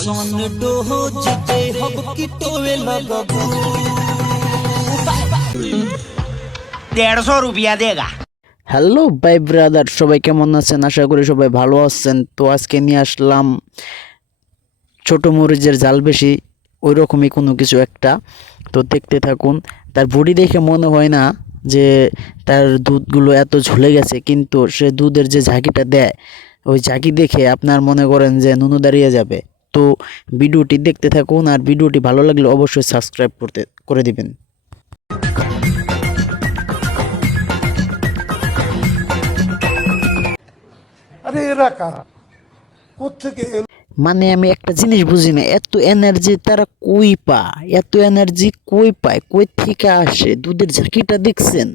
ऐसन डोज दे हब कि टोवे लगबू डेढ़ सौ रुपया देगा হ্যালো বাই ব্রাদার সবাই কেমন আছেন আশা করি সবাই ভালো আছেন তো আজকে নিয়ে আসলাম ছোট মরিচের জাল বেশি ওই রকমই কোনো কিছু একটা তো দেখতে থাকুন তার বডি দেখে মনে হয় না যে তার দুধগুলো এত ঝুলে গেছে কিন্তু সে দুধের যে ঝাঁকিটা দেয় ওই ঝাঁকি দেখে আপনার মনে করেন যে নুনু দাঁড়িয়ে যাবে তো ভিডিওটি দেখতে থাকুন আর ভিডিওটি ভালো লাগলে অবশ্যই সাবস্ক্রাইব করতে করে দিবেন। আরে এরা কারা? কোথেকে মানে আমি একটা জিনিস বুঝি না এত এনার্জি তারা কই পায়? এত এনার্জি কই পায়? কই থেকে আসে? দুধের ঝাঁকিটা দেখছেন?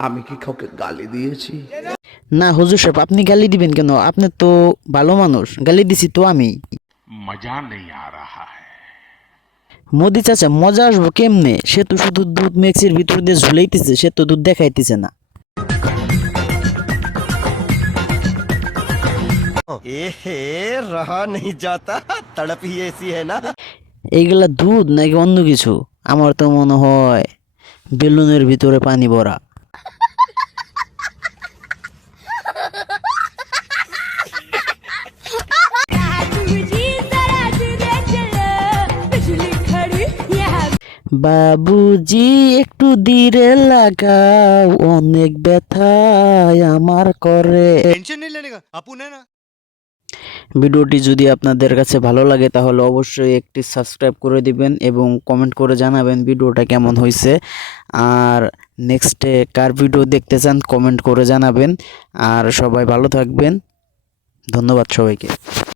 আমি কি কাউকে গালি দিয়েছি? না হুজুর সাহেব আপনি গালি দিবেন কেন? আপনি তো ভালো মানুষ গালি দিছি তো আমি। মজা নেই মোদি চাচা মজা আসব কেমনে সে তো শুধু দুধ মিক্সির ভিতর দিয়ে ঝুলাইতেছে সে তো দুধ দেখাইতেছে না। এইগুলা দুধ নাকি অন্য কিছু? আমার তো মনে হয় বেলুনের ভিতরে পানি ভরা। বাবুজি একটু দিরে লাগাও। অনেক ব্যথায় আমার করে। টেনশন আপু না। ভিডিওটি যদি আপনাদের কাছে ভালো লাগে তাহলে অবশ্যই একটি সাবস্ক্রাইব করে দিবেন এবং কমেন্ট করে জানাবেন ভিডিওটা কেমন হয়েছে। আর নেক্সটে কার ভিডিও দেখতে চান কমেন্ট করে জানাবেন। আর সবাই ভালো থাকবেন। ধন্যবাদ সবাইকে।